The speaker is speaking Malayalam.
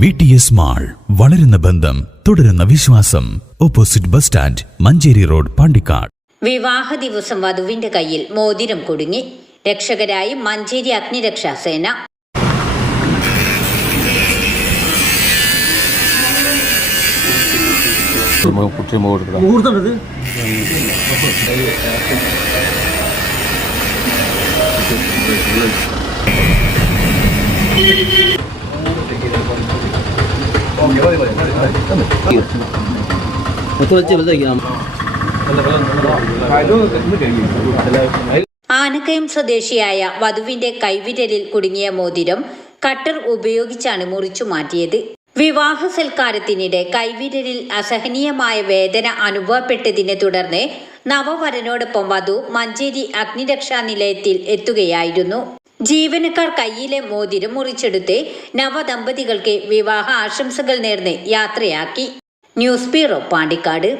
VTS മാൾ, വളരുന്ന ബന്ധം, തുടരുന്ന വിശ്വാസം. Opposite bus stand, Manjeri road, Pandikkad. വിവാഹ ദിവസം വധുവിന്റെ കയ്യിൽ മോതിരം കുടുങ്ങി. രക്ഷകരായി മഞ്ചേരി അഗ്നിരക്ഷാസേന. ആനക്കയം സ്വദേശിയായ വധുവിന്റെ കൈവിരലിൽ കുടുങ്ങിയ മോതിരം കട്ടർ ഉപയോഗിച്ചാണ് മുറിച്ചു മാറ്റിയത്. വിവാഹ സൽക്കാരത്തിനിടെ കൈവിരലിൽ അസഹനീയമായ വേദന അനുഭവപ്പെട്ടതിനെ തുടർന്ന് നവവരനോടൊപ്പം വധു മഞ്ചേരി അഗ്നിരക്ഷാ നിലയത്തിൽ എത്തുകയായിരുന്നു. ജീവനക്കാർ കയ്യിലെ മോതിരം മുറിച്ചെടുത്ത് നവദമ്പതികൾക്ക് വിവാഹ ആശംസകൾ നേർന്ന് യാത്രയാക്കി. News bureau, Pandikkad.